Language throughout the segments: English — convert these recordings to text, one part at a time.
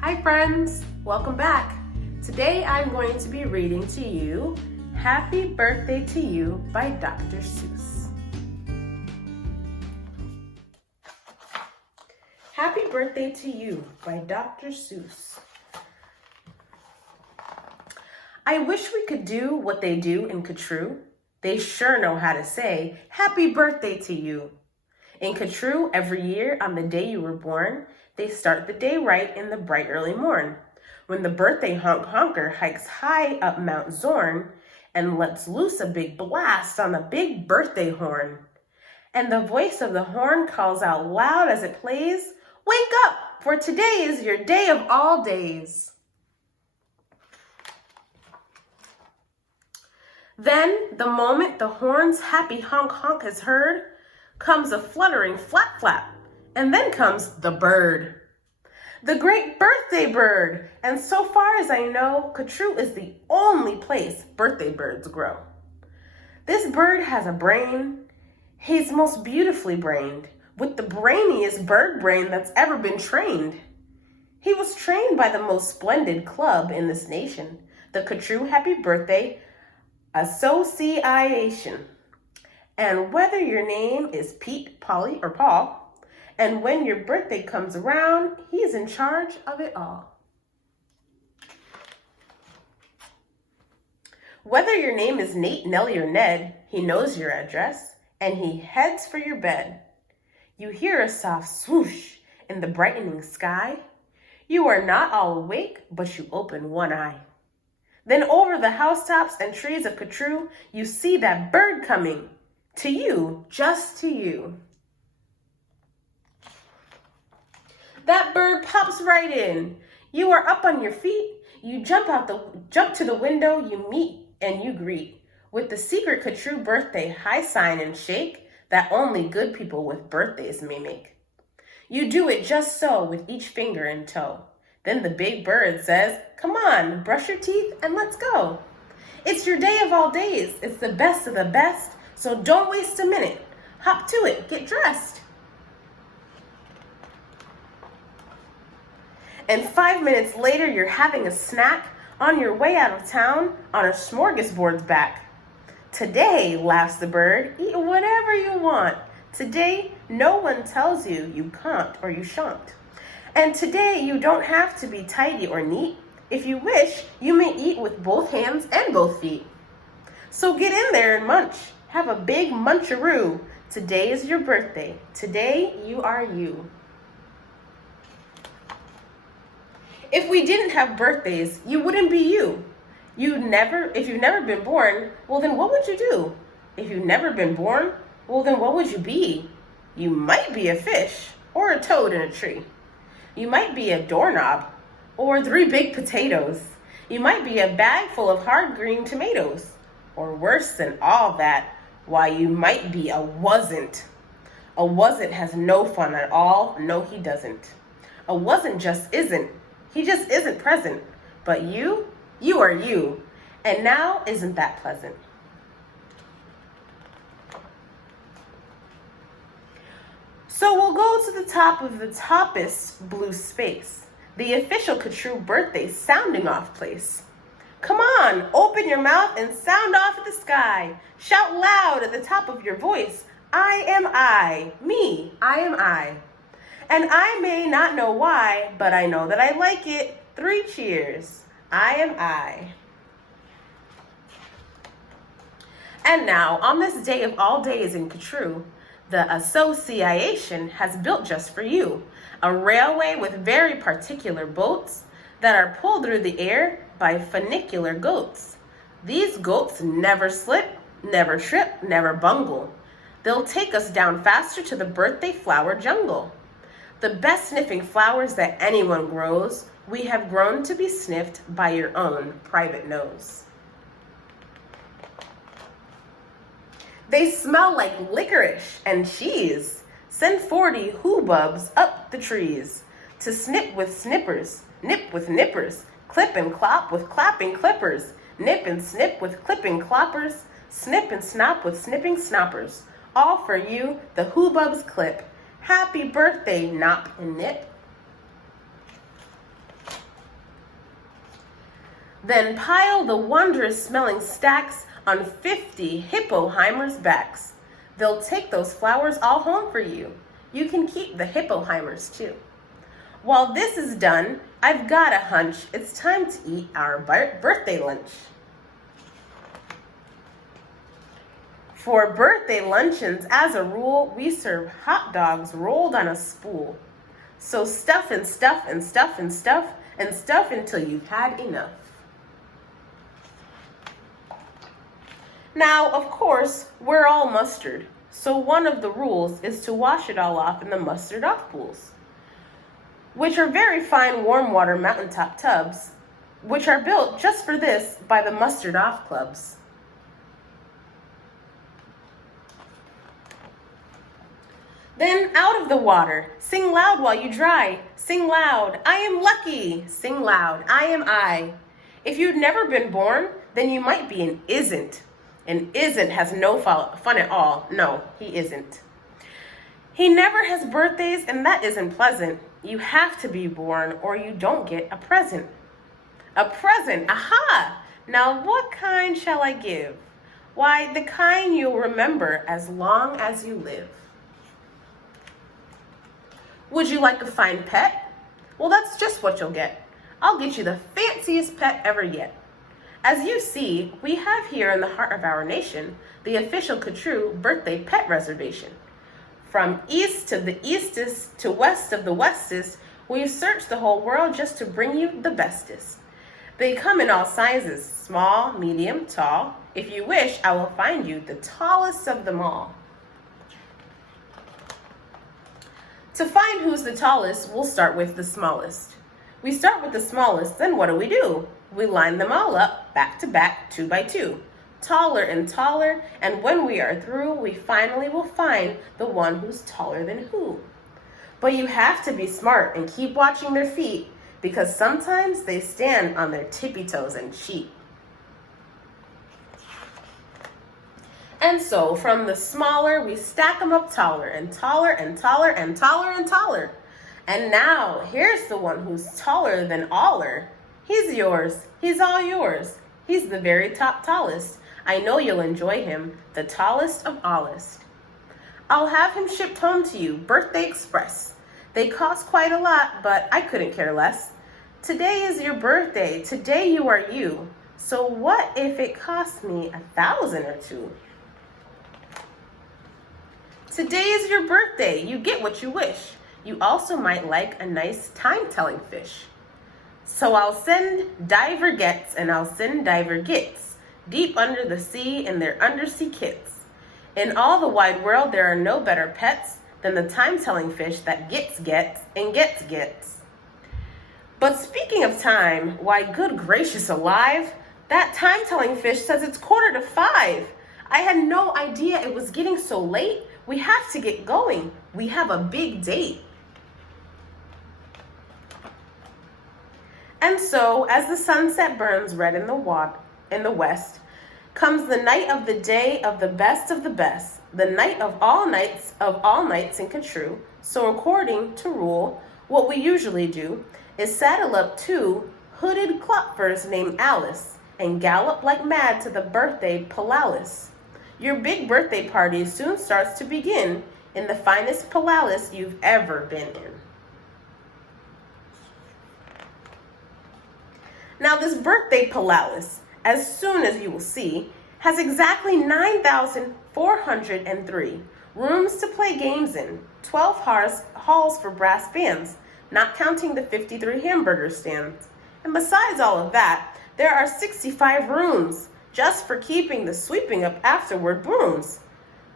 Hi friends, welcome back. Today I'm going to be reading to you Happy Birthday to You by Dr. Seuss. Happy Birthday to You by Dr. Seuss. I wish we could do what they do in Catrue. They sure know how to say, Happy Birthday to You. In Catrue, every year on the day you were born, they start the day right in the bright early morn, when the birthday honker hikes high up Mount Zorn and lets loose a big blast on the big birthday horn. And the voice of the horn calls out loud as it plays, Wake up, for today is your day of all days. Then, the moment the horn's happy honk honk is heard, comes a fluttering flap flap, and then comes the bird. The great birthday bird, and so far as I know, Catrue is the only place birthday birds grow. This bird has a brain. He's most beautifully brained, with the brainiest bird brain that's ever been trained. He was trained by the most splendid club in this nation, the Catrue Happy Birthday Association. And whether your name is Pete, Polly, or Paul, and when your birthday comes around, he's in charge of it all. Whether your name is Nate, Nellie, or Ned, he knows your address, and he heads for your bed. You hear a soft swoosh in the brightening sky. You are not all awake, but you open one eye. Then over the housetops and trees of Catrue, you see that bird coming. To you, just to you. That bird pops right in. You are up on your feet. You jump to the window, you meet and you greet with the secret Catrue birthday high sign and shake that only good people with birthdays may make. You do it just so with each finger and toe. Then the big bird says, Come on, brush your teeth and let's go. It's your day of all days. It's the best of the best. So don't waste a minute. Hop to it, get dressed. And 5 minutes later, you're having a snack on your way out of town on a smorgasbord's back. Today, laughs the bird, eat whatever you want. Today, no one tells you you can't or you shan't. And today, you don't have to be tidy or neat. If you wish, you may eat with both hands and both feet. So get in there and munch. Have a big muncharoo. Today is your birthday. Today you are you. If we didn't have birthdays, you wouldn't be you. If you've never been born, well then what would you do? If you've never been born, well then what would you be? You might be a fish or a toad in a tree. You might be a doorknob or 3 big potatoes. You might be a bag full of hard green tomatoes. Or worse than all that, why, you might be a wasn't. A wasn't has no fun at all. No, he doesn't. A wasn't just isn't. He just isn't present. But you are you. And now, isn't that pleasant? So we'll go to the top of the toppest blue space, the official Catrue birthday sounding off place. Come on, open your mouth and sound off at the sky. Shout loud at the top of your voice. I am I, me, I am I. And I may not know why, but I know that I like it. 3 cheers. I am I. And now, on this day of all days in Catrue, the Association has built just for you a railway with very particular boats that are pulled through the air by funicular goats. These goats never slip, never trip, never bungle. They'll take us down faster to the birthday flower jungle. The best sniffing flowers that anyone grows, we have grown to be sniffed by your own private nose. They smell like licorice and cheese. Send 40 hoobubs up the trees to snip with snippers, nip with nippers, clip and clop with clapping clippers, nip and snip with clipping cloppers, snip and snop with snipping snoppers. All for you, the hoobubs clip. Happy birthday, Nop and Nip. Then pile the wondrous smelling stacks on 50 hippoheimers' backs. They'll take those flowers all home for you. You can keep the hippoheimers too. While this is done, I've got a hunch it's time to eat our birthday lunch. For birthday luncheons, as a rule, we serve hot dogs rolled on a spool. So stuff and stuff and stuff and stuff and stuff until you've had enough. Now, of course, we're all mustard, so one of the rules is to wash it all off in the mustard off pools, which are very fine warm water mountaintop tubs, which are built just for this by the mustard off clubs. Then out of the water, sing loud while you dry. Sing loud, I am lucky. Sing loud, I am I. If you'd never been born, then you might be an isn't. An isn't has no fun at all. No, he isn't. He never has birthdays, and that isn't pleasant. You have to be born or you don't get a present. A present, aha! Now what kind shall I give? Why, the kind you'll remember as long as you live. Would you like a fine pet? Well, that's just what you'll get. I'll get you the fanciest pet ever yet. As you see, we have here in the heart of our nation the official Catrue birthday pet reservation. From east of the eastest to west of the westest, we've searched the whole world just to bring you the bestest. They come in all sizes, small, medium, tall. If you wish, I will find you the tallest of them all. To find who's the tallest, we'll start with the smallest. We start with the smallest, then what do? We line them all up, back to back, 2 by 2. Taller and taller, and when we are through, we finally will find the one who's taller than who. But you have to be smart and keep watching their feet, because sometimes they stand on their tippy toes and cheat. And so, from the smaller, we stack them up taller and taller and taller and taller and taller. And now, here's the one who's taller than aller. He's yours. He's all yours. He's the very top tallest. I know you'll enjoy him, the tallest of allest. I'll have him shipped home to you, Birthday Express. They cost quite a lot, but I couldn't care less. Today is your birthday. Today you are you. So what if it cost me 1,000 or two? Today is your birthday. You get what you wish. You also might like a nice time-telling fish. So I'll send diver gets and I'll send diver gets deep under the sea in their undersea kits. In all the wide world, there are no better pets than the time-telling fish that gets and gets. But speaking of time, why, good gracious alive, that time-telling fish says it's 4:45. I had no idea it was getting so late. We have to get going. We have a big date. And so, as the sunset burns red in the west, comes the night of the day of the best, the night of all nights in Catrue. So according to rule, what we usually do is saddle up 2 hooded klopfers named Alice and gallop like mad to the birthday palalis. Your big birthday party soon starts to begin in the finest palalis you've ever been in. Now this birthday palalis, as soon as you will see, has exactly 9,403 rooms to play games in, 12 halls for brass bands, not counting the 53 hamburger stands. And besides all of that, there are 65 rooms just for keeping the sweeping up afterward brooms.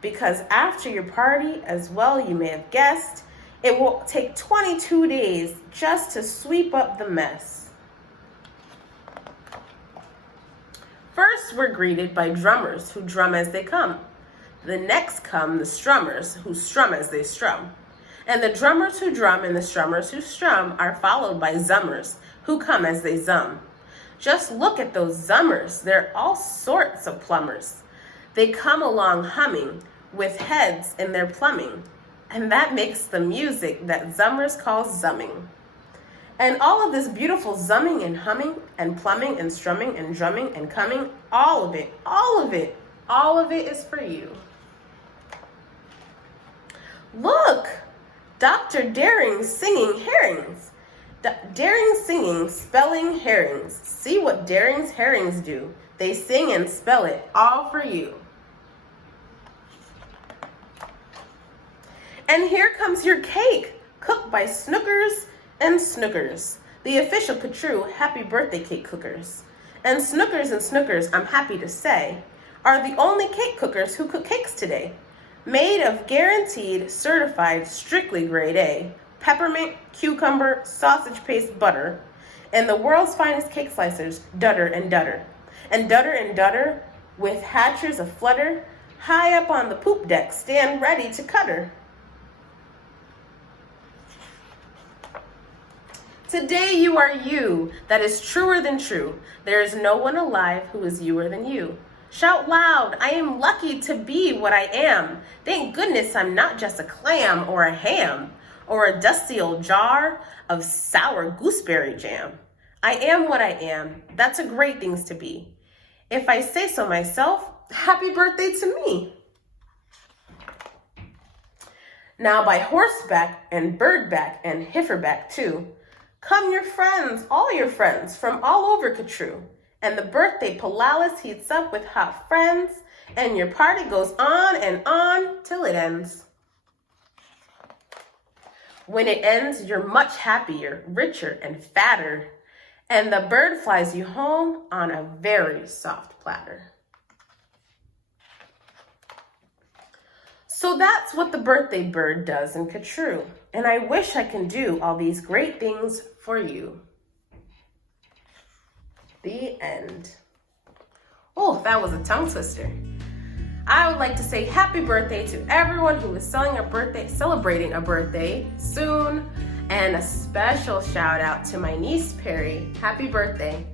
Because after your party, as well you may have guessed, it will take 22 days just to sweep up the mess. First, we're greeted by drummers who drum as they come. The next come the strummers who strum as they strum. And the drummers who drum and the strummers who strum are followed by zummers who come as they zum. Just look at those zummers. They're all sorts of plumbers. They come along humming with heads in their plumbing. And that makes the music that zummers call zumming. And all of this beautiful zumming and humming and plumbing and strumming and drumming and coming, all of it, all of it, all of it is for you. Look, Dr. Daring singing herrings. Daring singing, spelling herrings. See what Daring's herrings do. They sing and spell it, all for you. And here comes your cake, cooked by Snookers and Snookers, the official Catrue happy birthday cake cookers. And Snookers, I'm happy to say, are the only cake cookers who cook cakes today. Made of guaranteed, certified, strictly grade A, peppermint, cucumber, sausage paste butter, and the world's finest cake slicers, Dutter and Dutter. And Dutter with hatchers aflutter, high up on the poop deck, stand ready to cut her. Today you are you, that is truer than true. There is no one alive who is youer than you. Shout loud, I am lucky to be what I am. Thank goodness I'm not just a clam or a ham or a dusty old jar of sour gooseberry jam. I am what I am. That's a great thing to be. If I say so myself, happy birthday to me. Now by horseback and birdback and heiferback too, come your friends, all your friends from all over Catrue. And the birthday palalis heats up with hot friends, and your party goes on till it ends. When it ends, you're much happier, richer, and fatter, and the bird flies you home on a very soft platter. So that's what the birthday bird does in Catrue, and I wish I can do all these great things for you. The end. Oh, that was a tongue twister. I would like to say happy birthday to everyone who is celebrating a birthday soon, and a special shout out to my niece Perri. Happy birthday.